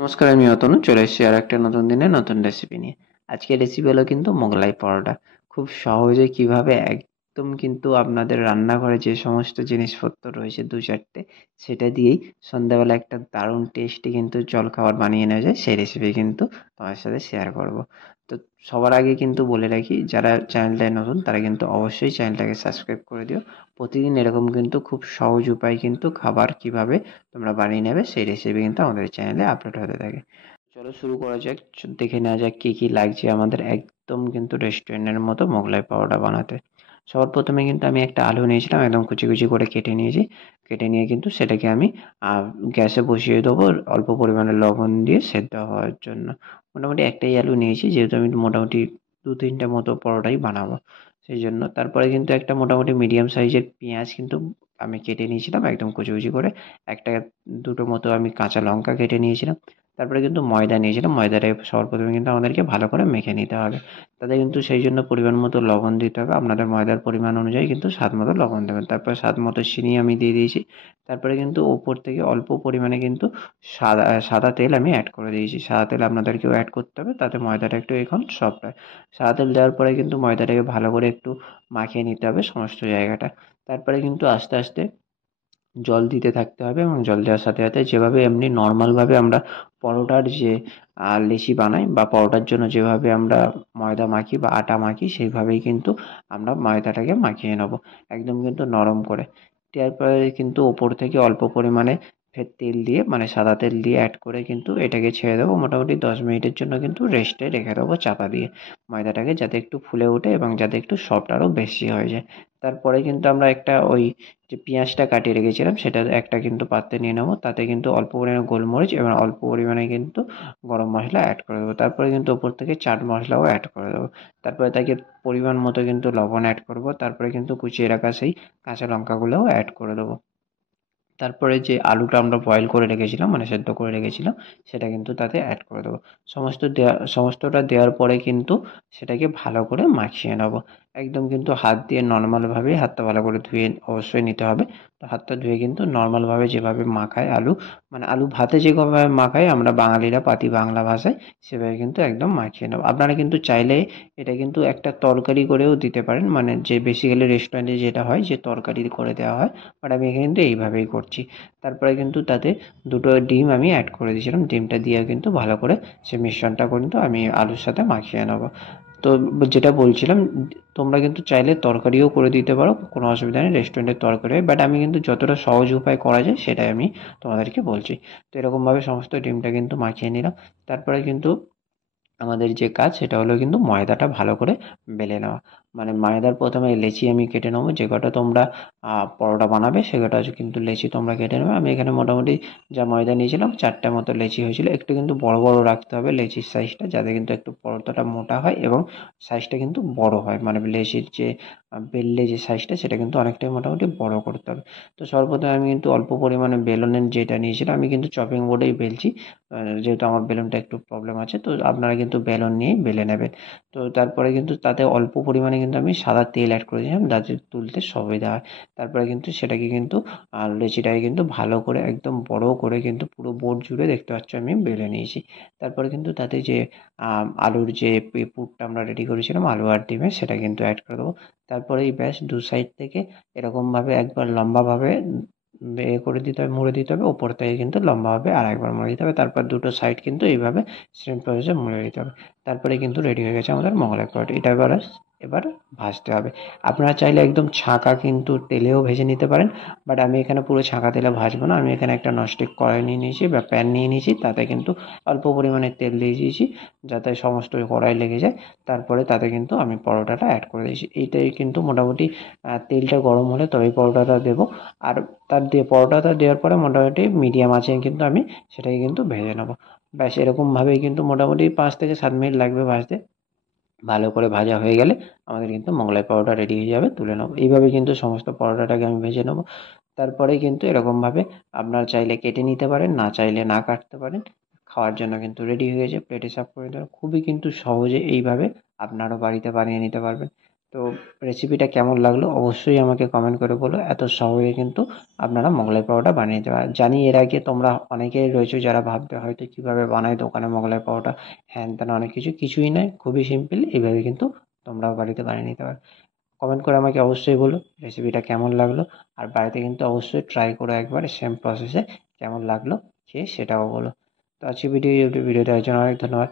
নমস্কার, আমি অতনু চলে এসেছি আর একটা নতুন দিনে নতুন রেসিপি নিয়ে। আজকের রেসিপি হলো কিন্তু মোগলাই পরোটা। খুব সহজে কিভাবে একদম কিন্তু আপনাদের রান্নাঘরে যে সমস্ত জিনিসপত্র রয়েছে দু চারটে, সেটা দিয়েই সন্ধ্যাবেলা একটা দারুণ টেস্টি কিন্তু জলখাবার বানিয়ে নেওয়া যায়, সেই রেসিপি কিন্তু তোমার সাথে শেয়ার করব। তো সবার আগে কিন্তু বলে রাখি, যারা চ্যানেলটায় নতুন তারা কিন্তু অবশ্যই চ্যানেলটাকে সাবস্ক্রাইব করে দিও। প্রতিদিন এরকম কিন্তু খুব সহজ উপায় কিন্তু খাবার কিভাবে তোমরা বানিয়ে নেবে সেই রেসিপি কিন্তু আমাদের চ্যানেলে আপলোড হতে থাকে। চলো শুরু করা যাক। দেখে নেওয়া যাক কি কি লাগছে আমাদের একদম কিন্তু রেস্টুরেন্টের মতো মোগলাই পাওয়াটা বানাতে। সবার প্রথমে কিন্তু আমি একটা আলু নিয়েছিলাম, একদম কুচি কুচি করে কেটে নিয়েছি। কেটে নিয়ে কিন্তু সেটাকে আমি গ্যাসে বসিয়ে দেবো অল্প পরিমাণে লবণ দিয়ে সেদ্ধ হওয়ার জন্য। মোটামুটি একটাই আলু নিয়েছি, যেহেতু আমি মোটামুটি দু তিনটে মতো পরোটাই বানাবো সেই জন্য। তারপরে কিন্তু একটা মোটামুটি মিডিয়াম সাইজের পেঁয়াজ কিন্তু আমি কেটে নিয়েছিলাম একদম কুচি কুচি করে। একটা দুটো মতো আমি কাঁচা লঙ্কা কেটে নিয়েছিলাম। তারপরে কিন্তু ময়দা নিয়েছিলাম। ময়দাটাকে সবার প্রথমে কিন্তু আমাদেরকে ভালো করে মেখে নিতে হবে। তাতে কিন্তু সেই জন্য পরিমাণ মতো লবণ দিতে হবে। আপনাদের ময়দার পরিমাণ অনুযায়ী কিন্তু স্বাদ মতো লবণ দেবেন। তারপরে স্বাদ মতো চিনি আমি দিয়ে দিয়েছি। তারপরে কিন্তু ওপর থেকে অল্প পরিমাণে কিন্তু সাদা সাদা তেল আমি অ্যাড করে দিয়েছি। সাদা তেল আপনাদেরকেও অ্যাড করতে হবে, তাতে ময়দাটা একটু এখন সফট হয়। সাদা তেল দেওয়ার পরে কিন্তু ময়দাটাকে ভালো করে একটু মাখিয়ে নিতে হবে সমস্ত জায়গাটা। তারপরে কিন্তু আস্তে আস্তে জল দিতে থাকতে হবে, এবং জল দেওয়ার সাথে সাথে যেভাবে এমনি নর্মালভাবে আমরা পরোটার যে লেচি বানাই বা পরোটার জন্য যেভাবে আমরা ময়দা মাখি বা আটা মাখি, সেইভাবেই কিন্তু আমরা ময়দাটাকে মাখিয়ে নেব একদম কিন্তু নরম করে। তারপরে কিন্তু ওপর থেকে অল্প পরিমাণে ফের তেল দিয়ে, মানে সাদা তেল দিয়ে অ্যাড করে কিন্তু এটাকে ছেড়ে দেবো। মোটামুটি 10 মিনিটের জন্য কিন্তু রেস্টে রেখে দেবো চাপা দিয়ে ময়দাটাকে, যাতে একটু ফুলে ওঠে এবং যাতে একটু সফট আরও বেশি হয়ে যায়। তারপরে কিন্তু আমরা একটা ওই যে পেঁয়াজটা কাটিয়ে রেখেছিলাম সেটা একটা কিন্তু পাত্রে নিয়ে নেবো। তাতে কিন্তু অল্প পরিমাণে গোলমরিচ এবং অল্প পরিমাণে কিন্তু গরম মশলা অ্যাড করে দেবো। তারপরে কিন্তু ওপর থেকে চাট মশলাও অ্যাড করে দেবো। তারপরে তাকে পরিমাণ মতো কিন্তু লবণ অ্যাড করবো। তারপরে কিন্তু কুচিয়ে রাখা সেই কাঁচা লঙ্কাগুলোও অ্যাড করে দেবো। তারপরে যে আলুটা আমরা বয়েল করে রেখেছিলাম, মানে সেদ্ধ করে রেখেছিলাম, সেটা কিন্তু তাতে অ্যাড করে দেবো। সমস্তটা দেওয়ার পরে কিন্তু সেটাকে ভালো করে মাখিয়ে নেবো। একদম কিন্তু হাত দিয়ে নর্মালভাবেই, হাতটা ভালো করে ধুয়ে অবশ্যই নিতে হবে। তো হাতটা ধুয়ে কিন্তু নর্মালভাবে যেভাবে মাখায় আলু, মানে আলু ভাতে যেভাবে মাখায় আমরা বাঙালিরা পাতি বাংলা ভাষায়, সেভাবে কিন্তু একদম মাখিয়ে নেবো। আপনারা কিন্তু চাইলে এটা কিন্তু একটা তরকারি করেও দিতে পারেন, মানে যে বেসিক্যালি রেস্টুরেন্টে যেটা হয় যে তরকারি করে দেওয়া হয়, বাট আমি এখানে কিন্তু এইভাবেই করছি। তারপরে কিন্তু তাতে দুটো ডিম আমি অ্যাড করে দিয়েছিলাম। ডিমটা দিয়ে কিন্তু ভালো করে সে মিশ্রণটা কিন্তু আমি আলুর সাথে মাখিয়ে নেবো। তো যেটা বলছিলাম, তোমরা কিন্তু চাইলে তরকারিও করে দিতে পারো, কোনো অসুবিধা নেই, রেস্টুরেন্টের তরকারি হয়, বাট আমি কিন্তু যতটা সহজ উপায় করা যায় সেটাই আমি তোমাদেরকে বলছি। তো এরকমভাবে সমস্ত ডিমটা কিন্তু মাখিয়ে নিলাম। তারপরে কিন্তু আমাদের যে কাজ সেটা হলো কিন্তু ময়দাটা ভালো করে বেলে নেওয়া। মানে ময়দার প্রথমে লেচি আমি কেটে নেবো। যে কটা তোমরা পরোটা বানাবে সে কটা কিন্তু লেচি তোমরা কেটে নেবে। আমি এখানে মোটামুটি যা ময়দা নিয়েছিলাম 4টে মতো লেচি হয়েছিল। একটু কিন্তু বড় বড় রাখতে হবে লেচির সাইজটা, যাতে কিন্তু একটু পরোটাটা মোটা হয় এবং সাইজটা কিন্তু বড় হয়। মানে লেচির যে বেললে যে সাইজটা সেটা কিন্তু অনেকটাই মোটামুটি বড় করতে হবে। তো সর্বপ্রথমে আমি কিন্তু অল্প পরিমাণে বেলনের যেটা নিয়েছিলাম, আমি কিন্তু চপিং বোর্ডেই বেলছি। যেহেতু আমার বেলুনটা একটু প্রবলেম আছে, তো আপনারা কিন্তু বেলুন নিয়েই বেলে নেবেন। তো তারপরে কিন্তু তাতে অল্প পরিমাণে কিন্তু আমি সাদা তেল অ্যাড করে দিলাম, যাতে তুলতে সুবিধা হয়। তারপরে কিন্তু সেটাকে কিন্তু লেচিটাকে কিন্তু ভালো করে একদম বড় করে কিন্তু পুরো বোর্ড জুড়ে দেখতে পাচ্ছ আমি বেলে নিয়েছি। তারপরে কিন্তু তাতে যে আলুর যে পুরটা আমরা রেডি করেছিলাম আলু আর ডিমের, সেটা কিন্তু অ্যাড করে দেবো। তারপরে এই ব্যাস দু সাইড থেকে এরকমভাবে একবার লম্বাভাবে করে দিতে হবে, মুড়ে দিতে হবে। ওপর থেকে কিন্তু লম্বাভাবে আর একবার মুড়ে দিতে হবে। তারপর দুটো সাইড কিন্তু এইভাবে সেম প্রসেসে মুড়ে দিতে হবে। তারপরে কিন্তু রেডি হয়ে গেছে আমাদের মোগলাই পরোটা। এটা এবার ভাজতে হবে। আপনারা চাইলে একদম ছাঁকা কিন্তু তেলেও ভেজে নিতে পারেন, বাট আমি এখানে পুরো ছাঁকা তেলে ভাজবো না। আমি এখানে একটা ননস্টিক কড়াই নিয়ে নিয়েছি বা প্যান নিয়ে নিয়েছি, তাতে কিন্তু অল্প পরিমাণে তেল দিয়ে দিয়েছি, যাতে সমস্ত কড়াই লেগে যায়। তারপরে তাতে কিন্তু আমি পরোটাটা অ্যাড করে দিয়েছি। এইটাই কিন্তু মোটামুটি তেলটা গরম হলে তবেই পরোটাটা দেবো। আর পরোটাটা দেওয়ার পরে মোটামুটি মিডিয়াম আঁচে কিন্তু আমি সেটাকে কিন্তু ভেজে নেবো। ব্যাস এরকমভাবেই কিন্তু মোটামুটি 5 থেকে 7 মিনিট লাগবে ভাজতে। ভালো করে ভাজা হয়ে গেলে আমাদের কিন্তু মোগলাই পরোটা রেডি হয়ে যাবে, তুলে নেবো। এইভাবে কিন্তু সমস্ত পরোটাটাকে আমি ভেজে নেবো। তারপরে কিন্তু এরকমভাবে আপনারা চাইলে কেটে নিতে পারেন, না চাইলে না কাটতে পারেন। খাওয়ার জন্য কিন্তু রেডি হয়ে গেছে, প্লেটে সার্ভ করে দেওয়া। খুবই কিন্তু সহজে এইভাবে আপনারাও বাড়িতে বানিয়ে নিতে পারবেন। তো তো রেসিপিটা কেমন লাগলো অবশ্যই আমাকে কমেন্ট করে বলো। এত সহজে কিন্তু আপনারা মোগলাই পরোটা বানিয়ে নিতে পারেন। জানি এর আগে তোমরা অনেকেই রয়েছো যারা ভাববে হয়তো কিভাবে বানায় দোকানে মোগলাই পরোটা, হ্যান ত্যান অনেক কিছু। কিছুই নয়, খুবই সিম্পল। এইভাবে কিন্তু তোমরাও বাড়িতে বানিয়ে নিতে পারো। কমেন্ট করে আমাকে অবশ্যই বলো রেসিপিটা কেমন লাগলো। আর বাড়িতে কিন্তু অবশ্যই ট্রাই করো একবার সেম প্রসেসে। কেমন লাগলো খেয়ে সেটাও বলো। তো আজকে ভিডিও দেওয়ার জন্য অনেক ধন্যবাদ।